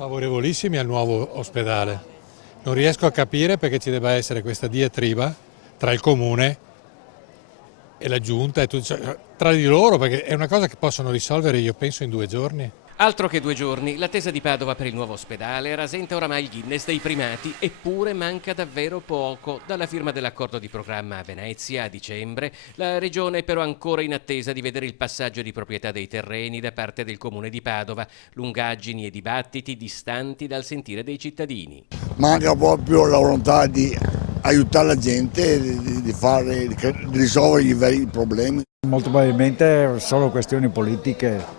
Favorevolissimi al nuovo ospedale. Non riesco a capire perché ci debba essere questa diatriba tra il comune e la giunta e tra di loro, perché è una cosa che possono risolvere, io penso, in 2 giorni. Altro che 2 giorni, l'attesa di Padova per il nuovo ospedale rasenta oramai il Guinness dei primati, eppure manca davvero poco. Dalla firma dell'accordo di programma a Venezia a dicembre, la regione è però ancora in attesa di vedere il passaggio di proprietà dei terreni da parte del comune di Padova, lungaggini e dibattiti distanti dal sentire dei cittadini. Manca proprio la volontà di aiutare la gente, di risolvere i veri problemi. Molto probabilmente sono questioni politiche,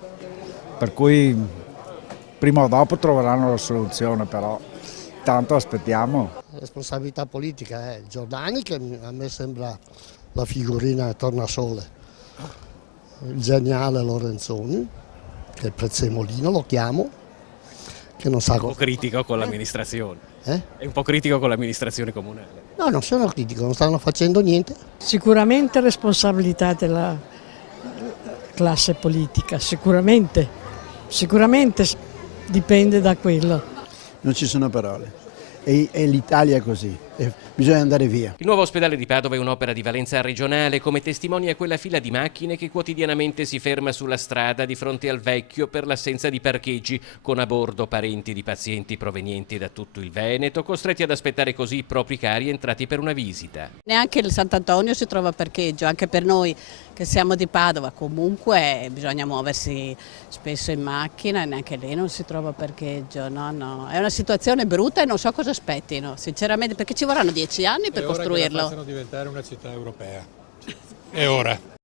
per cui prima o dopo troveranno la soluzione, però tanto aspettiamo. Responsabilità politica è Giordani, che a me sembra la figurina tornasole, il geniale Lorenzoni, che è il prezzemolino, lo chiamo, che non sa cosa. Un po' critico con l'amministrazione. Eh? È un po' critico con l'amministrazione comunale. No, non sono critico, non stanno facendo niente. Sicuramente responsabilità della classe politica, sicuramente dipende da quello. Non ci sono parole e l'Italia è così, e bisogna andare via. Il nuovo ospedale di Padova è un'opera di valenza regionale, come testimonia quella fila di macchine che quotidianamente si ferma sulla strada di fronte al vecchio per l'assenza di parcheggi, con a bordo parenti di pazienti provenienti da tutto il Veneto, costretti ad aspettare così i propri cari entrati per una visita. Neanche il Sant'Antonio si trova parcheggio, anche per noi che siamo di Padova, comunque bisogna muoversi spesso in macchina e neanche lì non si trova parcheggio. No, è una situazione brutta e non so cosa aspettino, sinceramente, perché ci vorranno 10 anni per costruirlo. È ora che la facciano diventare una città europea. È ora.